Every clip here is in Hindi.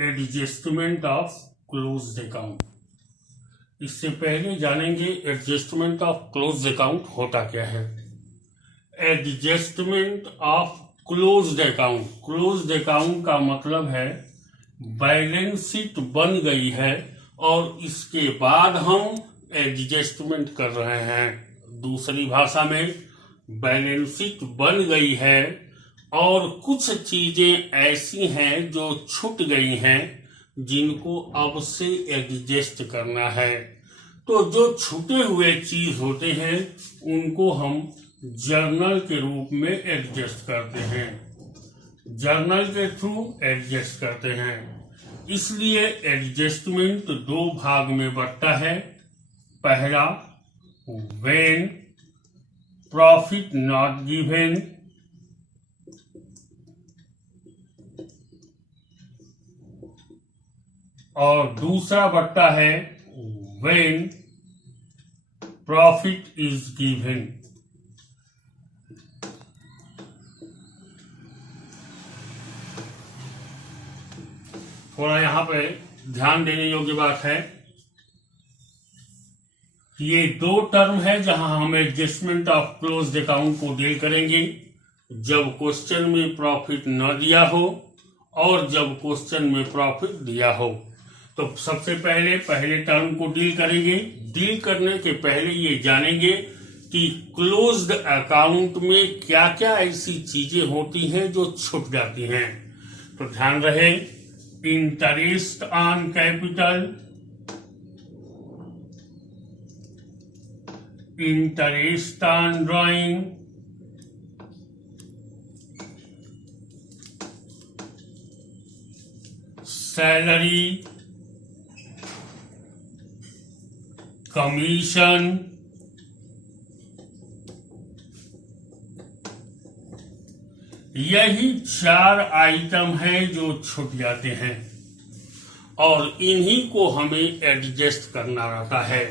Adjustment of closed account. इससे पहले जानेंगे एडजस्टमेंट ऑफ क्लोज्ड अकाउंट होता क्या है। Adjustment of closed account, closed account का मतलब है बैलेंस शीट बन गई है और इसके बाद हम एडजस्टमेंट कर रहे हैं। दूसरी भाषा में बैलेंस शीट बन गई है और कुछ चीजें ऐसी हैं जो छूट गई हैं जिनको अब से एडजस्ट करना है। तो जो छूटे हुए चीज होते हैं उनको हम जर्नल के रूप में एडजस्ट करते हैं, जर्नल के थ्रू एडजस्ट करते हैं। इसलिए एडजस्टमेंट दो भाग में बंटता है। पहला, व्हेन प्रॉफिट नॉट गिवन, और दूसरा बट्टा है व्हेन प्रॉफिट इज गिवन। थोड़ा यहां पे ध्यान देने योग्य बात है, ये दो टर्म है जहां हम एडजस्टमेंट ऑफ क्लोज्ड अकाउंट को डील करेंगे जब क्वेश्चन में प्रॉफिट न दिया हो और जब क्वेश्चन में प्रॉफिट दिया हो। तो सबसे पहले टर्म को डील करेंगे। डील करने के पहले ये जानेंगे कि क्लोज्ड अकाउंट में क्या क्या ऐसी चीजें होती हैं जो छूट जाती हैं। तो ध्यान रहे, interest on capital, interest on drawing, salary, commission, यही चार आइटम हैं जो छूट जाते हैं और इन्हीं को हमें एडजस्ट करना रहता है।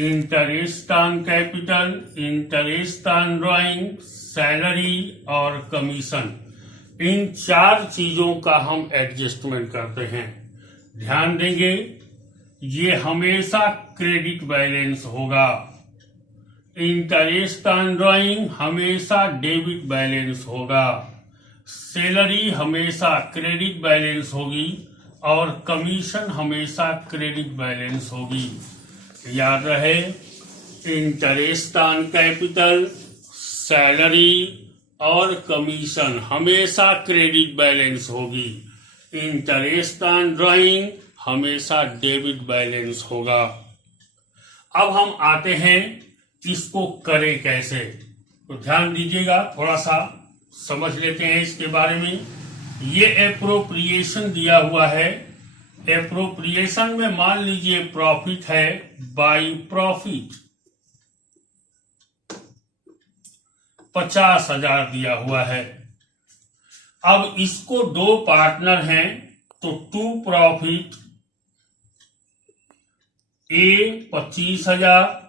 Interest on capital, interest on drawing, salary और कमीशन, इन चार चीजों का हम एडजस्टमेंट करते हैं। ध्यान देंगे, ये हमेशा क्रेडिट बैलेंस होगा। इंटरेस्ट ऑन ड्राइंग हमेशा डेबिट बैलेंस होगा, सैलरी हमेशा क्रेडिट बैलेंस होगी और कमीशन हमेशा क्रेडिट बैलेंस होगी। याद रहे, इंटरेस्ट ऑन कैपिटल, सैलरी और कमीशन हमेशा क्रेडिट बैलेंस होगी, इंटरेस्ट ऑन ड्राइंग हमेशा डेबिट बैलेंस होगा। अब हम आते हैं इसको करें कैसे। तो ध्यान दीजिएगा, थोड़ा सा समझ लेते हैं इसके बारे में। ये एप्रोप्रिएशन दिया हुआ है। एप्रोप्रिएशन में मान लीजिए प्रॉफिट है, बाई प्रॉफिट 50,000 दिया हुआ है। अब इसको दो पार्टनर हैं तो टू प्रॉफिट, ए 25,000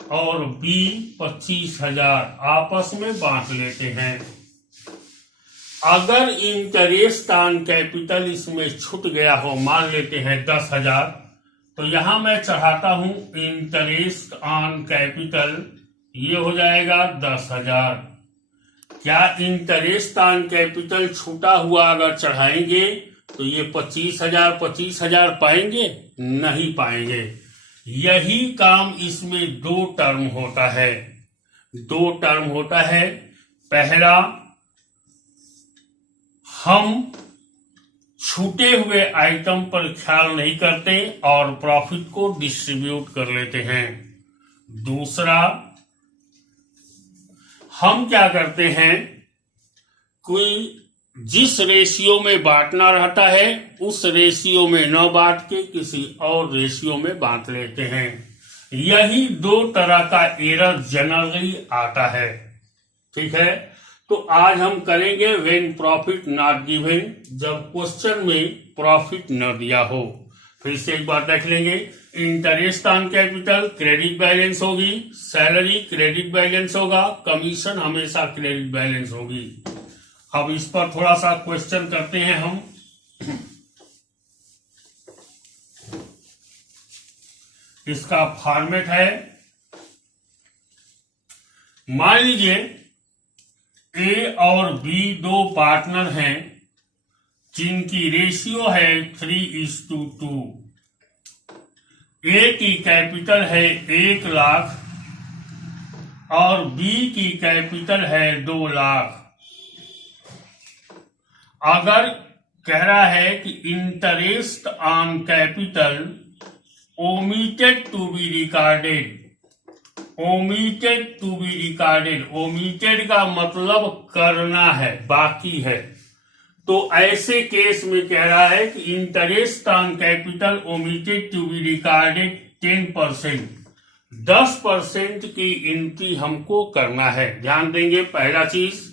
और बी 25,000 आपस में बांट लेते हैं। अगर इंटरेस्ट ऑन कैपिटल इसमें छूट गया हो, मान लेते हैं 10,000, तो यहां मैं चढ़ाता हूं इंटरेस्ट ऑन कैपिटल, ये हो जाएगा 10,000। क्या इंटरेस्ट ऑन कैपिटल छूटा हुआ अगर चढ़ाएंगे तो ये 25,000 पाएंगे? नहीं पाएंगे। यही काम इसमें दो टर्म होता है, दो टर्म होता है। पहला, हम छूटे हुए आइटम पर ख्याल नहीं करते और प्रॉफिट को डिस्ट्रीब्यूट कर लेते हैं। दूसरा, हम क्या करते हैं, कोई जिस रेशियो में बांटना रहता है उस रेशियो में न बांट के किसी और रेशियो में बांट लेते हैं। यही दो तरह का एरर जनरली आता है। ठीक है, तो आज हम करेंगे व्हेन प्रॉफिट नॉट गिवन, जब क्वेश्चन में प्रॉफिट न दिया हो। फिर से एक बार देख लेंगे, interest on capital credit balance होगी, सैलरी क्रेडिट बैलेंस होगा, कमीशन हमेशा क्रेडिट बैलेंस होगी। अब इस पर थोड़ा सा क्वेश्चन करते हैं हम। इसका फॉर्मेट है, मान लीजिए ए और बी दो पार्टनर हैं जिनकी रेशियो है 3:2। ए की कैपिटल है 1 लाख और बी की कैपिटल है 2 लाख। अगर कह रहा है कि interest on capital omitted to be recorded, omitted to be recorded, omitted का मतलब करना है, बाकी है। तो ऐसे केस में कह रहा है कि interest on capital omitted to be recorded 10%, 10% की एंट्री हमको करना है। ध्यान देंगे, पहला चीज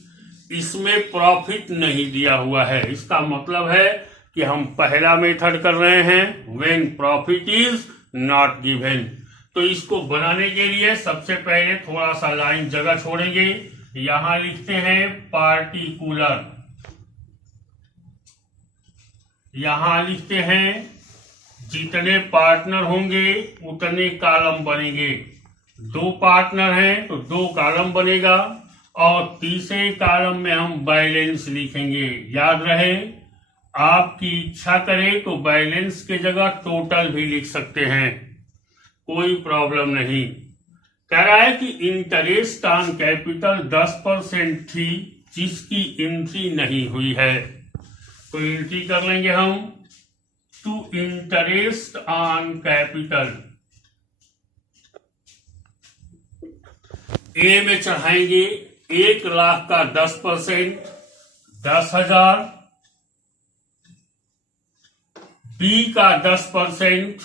इसमें प्रॉफिट नहीं दिया हुआ है, इसका मतलब है कि हम पहला मेथड कर रहे हैं when profit is not given. तो इसको बनाने के लिए सबसे पहले थोड़ा सा लाइन जगह छोड़ेंगे, यहां लिखते हैं पार्टिकुलर, यहां लिखते हैं जितने पार्टनर होंगे उतने कॉलम बनेंगे। 2 पार्टनर हैं तो 2 कॉलम बनेगा और तीसरे कॉलम में हम बैलेंस लिखेंगे। याद रहे, आपकी इच्छा करे तो बैलेंस के जगह टोटल भी लिख सकते हैं, कोई प्रॉब्लम नहीं। कह रहा है कि इंटरेस्ट ऑन कैपिटल 10% थी जिसकी एंट्री नहीं हुई है, तो एंट्री कर लेंगे हम टू इंटरेस्ट ऑन कैपिटल। ए में चढ़ाएंगे 1 लाख का 10% 10,000, बी का 10%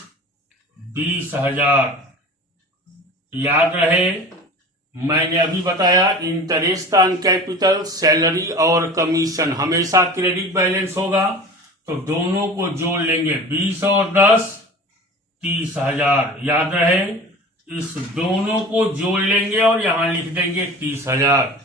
20,000। याद रहे, मैंने अभी बताया इंटरेस्ट ऑन कैपिटल, सैलरी और कमीशन हमेशा क्रेडिट बैलेंस होगा, तो दोनों को जोड़ लेंगे 20 और 10 30,000। याद रहे, इस दोनों को जोड़ लेंगे और यहां लिख देंगे 30,000।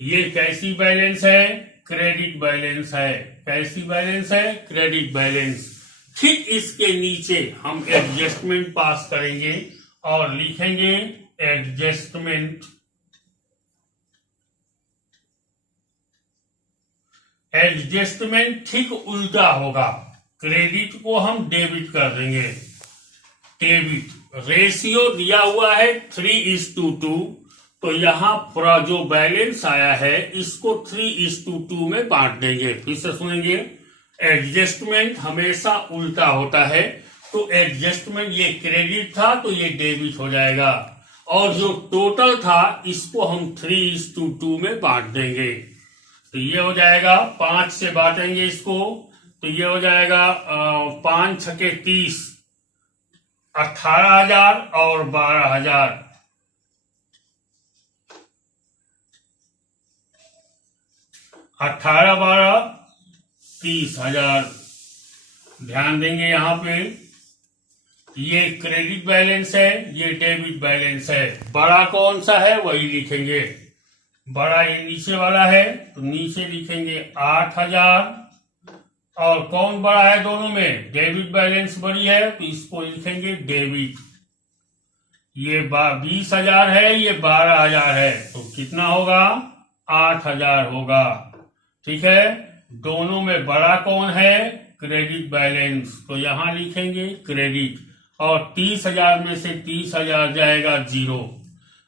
ये कैसी बैलेंस है? क्रेडिट बैलेंस है। कैसी बैलेंस है? Credit balance. ठीक इसके नीचे हम एडजस्टमेंट पास करेंगे और लिखेंगे एडजस्टमेंट। एडजस्टमेंट ठीक उल्टा होगा, क्रेडिट को हम डेबिट कर देंगे। डेबिट, रेशियो दिया हुआ है 3:2, तो यहां पूरा जो बैलेंस आया है इसको 3:2 में बांट देंगे। फिर से सुनेंगे, एडजस्टमेंट हमेशा उल्टा होता है, तो एडजस्टमेंट ये क्रेडिट था तो ये डेबिट हो जाएगा, और जो टोटल था इसको हम 3:2 में बांट देंगे। तो ये हो जाएगा 5 से बांटेंगे इसको, तो ये हो जाएगा 5 छके 30, 18,000 और 12,000। 18 12 30,000। ध्यान देंगे यहां पे, ये क्रेडिट बैलेंस है, ये डेबिट बैलेंस है। बड़ा कौन सा है वही लिखेंगे, बड़ा ये नीचे वाला है तो नीचे लिखेंगे 8,000, और कौन बड़ा है दोनों में? डेबिट बैलेंस बड़ी है तो इसको लिखेंगे डेबिट। ये 20,000 है, ये 12,000 है, तो कितना होगा? 8,000 होगा। ठीक है, दोनों में बड़ा कौन है? क्रेडिट बैलेंस, तो यहां लिखेंगे क्रेडिट, और 30,000 में से 30,000 जाएगा 0।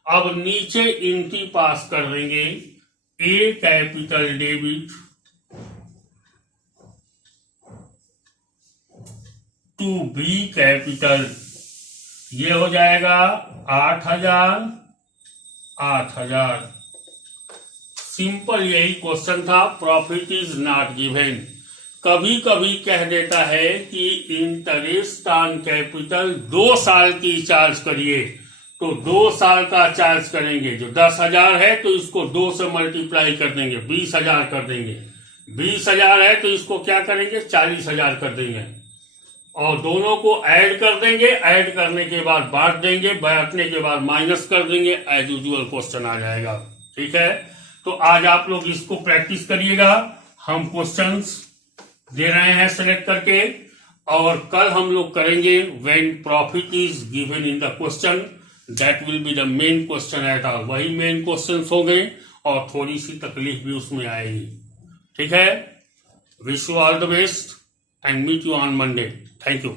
अब नीचे एंट्री पास कर देंगे, A capital debit to B capital, ये हो जाएगा 8,000 8,000। सिंपल यही क्वेश्चन था, प्रॉफिट इज नॉट गिवन। कभी कभी कह देता है कि इंटरेस्ट ऑन कैपिटल 2 साल की चार्ज करिए, तो 2 साल का चार्ज करेंगे। जो 10,000 है तो इसको 2 से मल्टीप्लाई कर देंगे, 20,000 कर देंगे। 20,000 है तो इसको क्या करेंगे? 40,000 कर देंगे, और दोनों को ऐड कर देंगे। ऐड करने के बाद बांट देंगे, बांटने के बाद माइनस कर देंगे, एज यूजुअल क्वेश्चन आ जाएगा। ठीक है, तो आज आप लोग इसको प्रैक्टिस करिएगा। हम क्वेश्चंस दे रहे हैं सेलेक्ट करके, और कल हम लोग करेंगे when profit is given in the question, that will be the main question at all. वही मेन क्वेश्चन हो गए और थोड़ी सी तकलीफ भी उसमें आएगी। ठीक है, wish you all the best and meet you on Monday. Thank you.